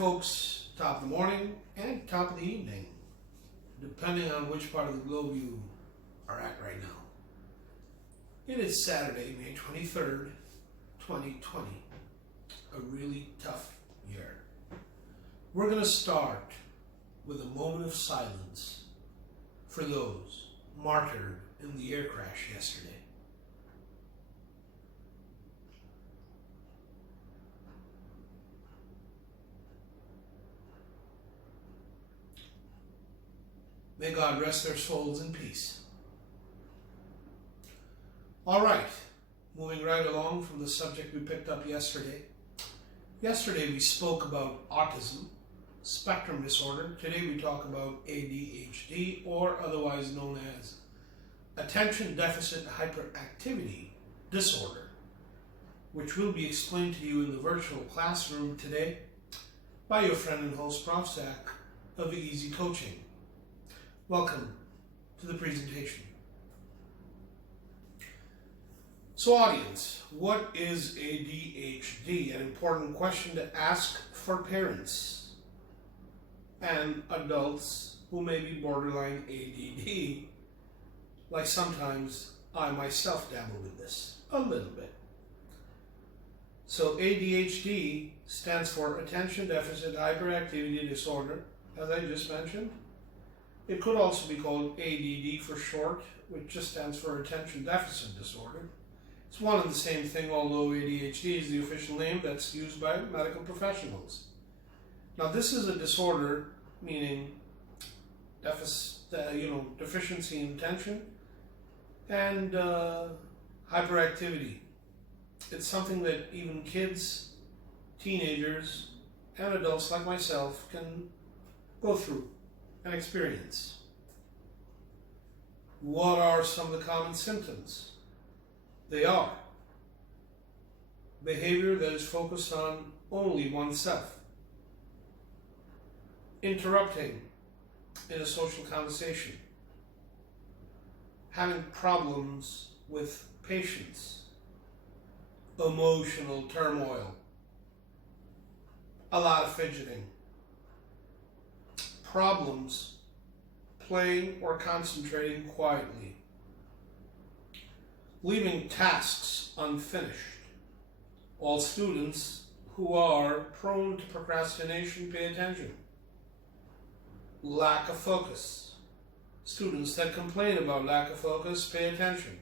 folks, top of the morning and top of the evening, depending on which part of the globe you are at right now. It is Saturday, May 23rd, 2020, a really tough year. We're going to start with a moment of silence for those martyred in the air crash yesterday. May God rest their souls in peace. All right, moving right along from the subject we picked up yesterday. Yesterday we spoke about autism, spectrum disorder. Today we talk about ADHD, or otherwise known as attention deficit hyperactivity disorder, which will be explained to you in the virtual classroom today by your friend and host, Prof.ZAK of Easy Coaching. Welcome to the presentation. So audience, what is ADHD? An important question to ask for parents and adults who may be borderline ADD, like sometimes I myself dabble with this a little bit. So ADHD stands for Attention Deficit Hyperactivity Disorder, as I just mentioned. It could also be called ADD for short, which just stands for Attention Deficit Disorder. It's one and the same thing, although ADHD is the official name that's used by medical professionals. Now, this is a disorder meaning deficiency in attention and hyperactivity. It's something that even kids, teenagers, and adults like myself can go through and experience. What are some of the common symptoms? They are behavior that is focused on only oneself, interrupting in a social conversation, having problems with patience, emotional turmoil, a lot of fidgeting, problems playing or concentrating quietly, leaving tasks unfinished. All students who are prone to procrastination, pay attention. Lack of focus. Students that complain about lack of focus, pay attention.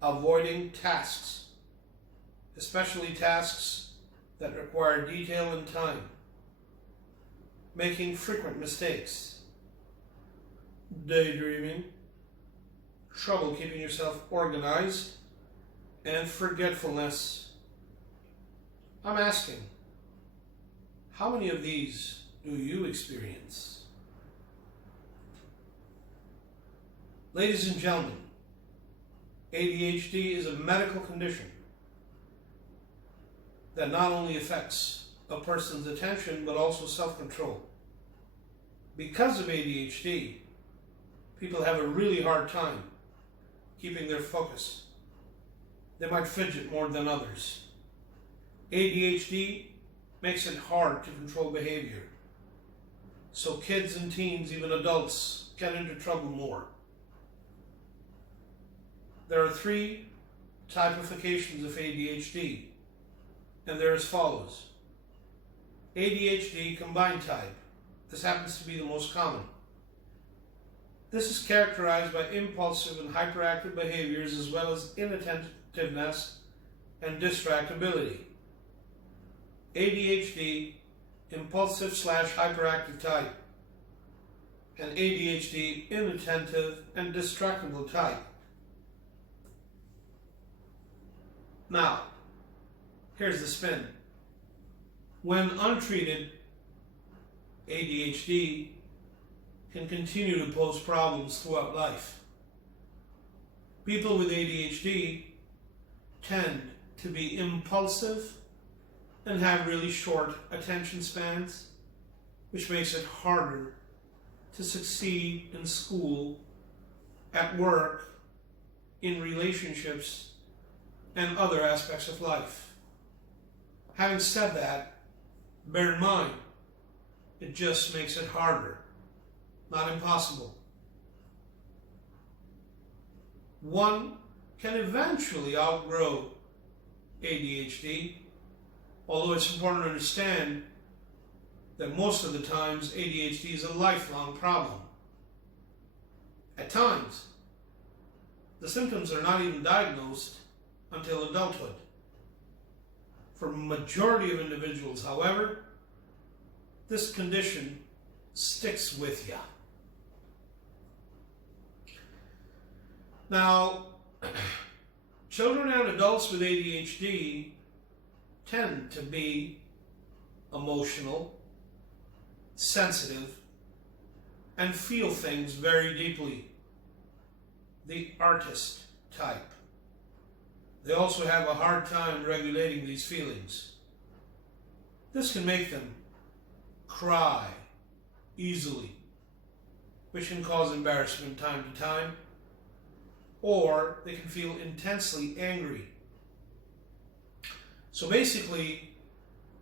Avoiding tasks, especially tasks that require detail and time. Making frequent mistakes. Daydreaming. Trouble keeping yourself organized, and forgetfulness. I'm asking, how many of these do you experience? Ladies and gentlemen, ADHD is a medical condition that not only affects a person's attention but also self-control. Because of ADHD, people have a really hard time keeping their focus. They might fidget more than others. ADHD makes it hard to control behavior. So kids and teens, even adults, get into trouble more. There are 3 typifications of ADHD, and they're as follows. ADHD combined type. This happens to be the most common. This is characterized by impulsive and hyperactive behaviors as well as inattentiveness and distractibility. ADHD, impulsive/hyperactive type, and ADHD, inattentive and distractible type. Now, here's the spin. When untreated, ADHD can continue to pose problems throughout life. People with ADHD tend to be impulsive and have really short attention spans, which makes it harder to succeed in school, at work, in relationships, and other aspects of life. Having said that, Bear in mind, it just makes it harder, not impossible. One can eventually outgrow ADHD, although it's important to understand that most of the times ADHD is a lifelong problem. At times, the symptoms are not even diagnosed until adulthood. For a majority of individuals, however, this condition sticks with you. Now, children and adults with ADHD tend to be emotional, sensitive, and feel things very deeply. The artist type. They also have a hard time regulating these feelings. This can make them cry easily, which can cause embarrassment time to time, or they can feel intensely angry. So basically,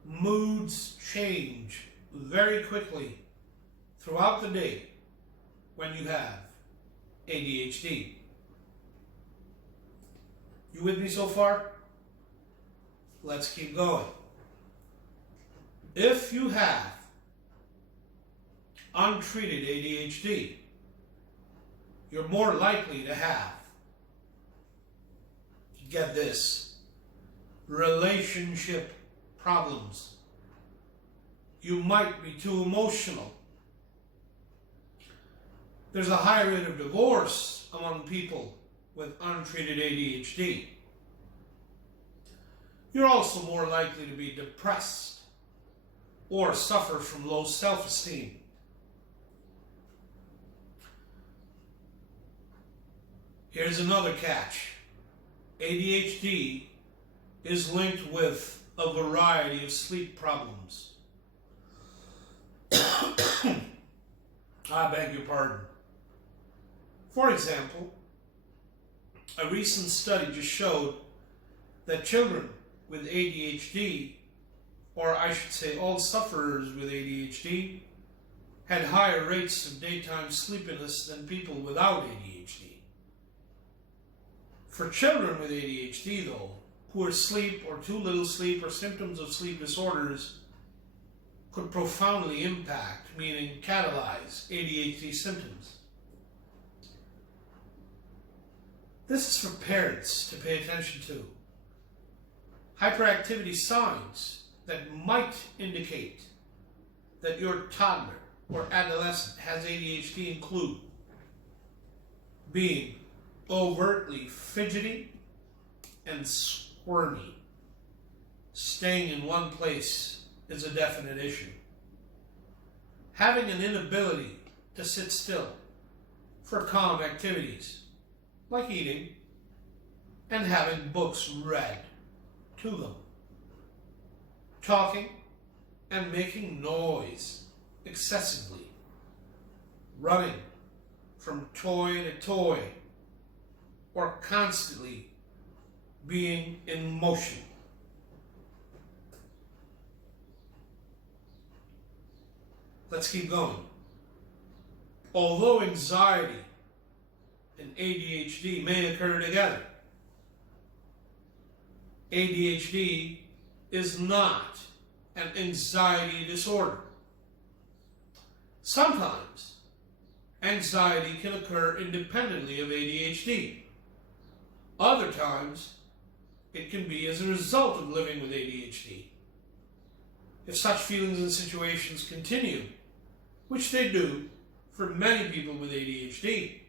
moods change very quickly throughout the day when you have ADHD. You with me so far? Let's keep going. If you have untreated ADHD, you're more likely to have, get this, relationship problems. You might be too emotional. There's a high rate of divorce among people with untreated ADHD. You're also more likely to be depressed or suffer from low self-esteem. Here's another catch. ADHD is linked with a variety of sleep problems. I beg your pardon. For example, a recent study just showed that children with ADHD, or I should say all sufferers with ADHD, had higher rates of daytime sleepiness than people without ADHD. For children with ADHD, though, poor sleep or too little sleep or symptoms of sleep disorders could profoundly impact, meaning catalyze, ADHD symptoms. This is for parents to pay attention to. Hyperactivity signs that might indicate that your toddler or adolescent has ADHD include being overtly fidgety and squirmy. Staying in one place is a definite issue. Having an inability to sit still for calm activities like eating and having books read to them. Talking and making noise excessively. Running from toy to toy, or constantly being in motion. Let's keep going. Although anxiety and ADHD may occur together, ADHD is not an anxiety disorder. Sometimes anxiety can occur independently of ADHD. Other times, it can be as a result of living with ADHD. If such feelings and situations continue, which they do for many people with ADHD,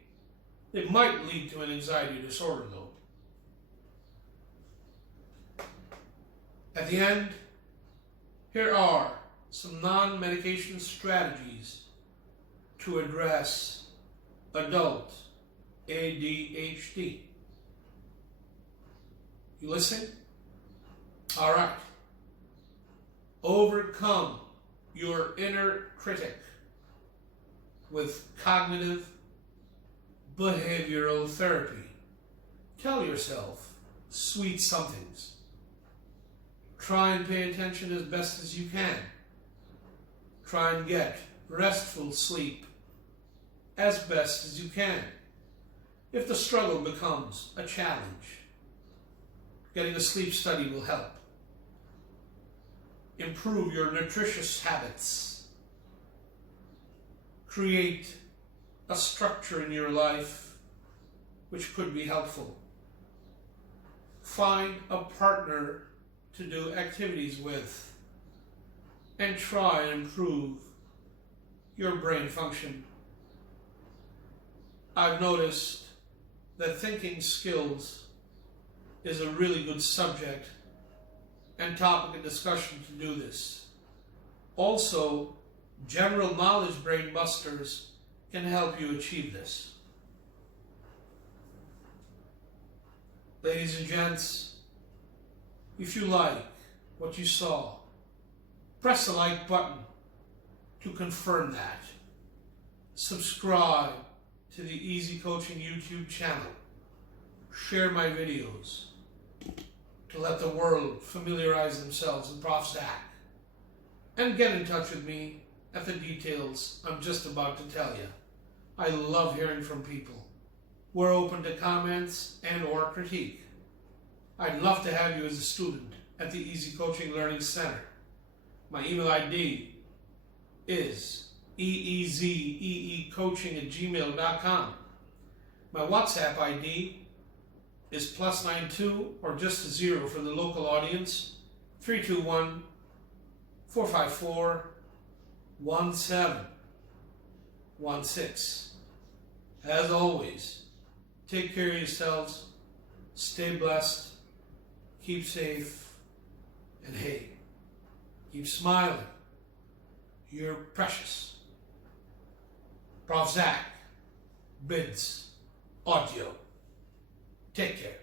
they might lead to an anxiety disorder, though. At the end, here are some non-medication strategies to address adult ADHD. You listen? All right. Overcome your inner critic with cognitive behavioral therapy. Tell yourself sweet somethings. Try and pay attention as best as you can Try and get restful sleep as best as you can. If the struggle becomes a challenge, getting a sleep study will help. Improve your nutritious habits. Create a structure in your life which could be helpful. Find a partner to do activities with and try and improve your brain function. I've noticed that thinking skills is a really good subject and topic of discussion to do this. Also, general knowledge brain busters can help you achieve this. Ladies and gents, if you like what you saw, press the like button to confirm that. Subscribe to the Easy Coaching YouTube channel. Share my videos to let the world familiarize themselves with Prof.ZAK. And get in touch with me at the details I'm just about to tell you. I love hearing from people. We're open to comments and or critique. I'd love to have you as a student at the Easy Coaching Learning Center. My email ID is eezeecoaching@gmail.com. My WhatsApp ID is +92 or just a 0 for the local audience, 321-454-1716. As always, take care of yourselves, stay blessed, keep safe, and hey, keep smiling. You're precious. Prof.ZAK bids adieu. Take care.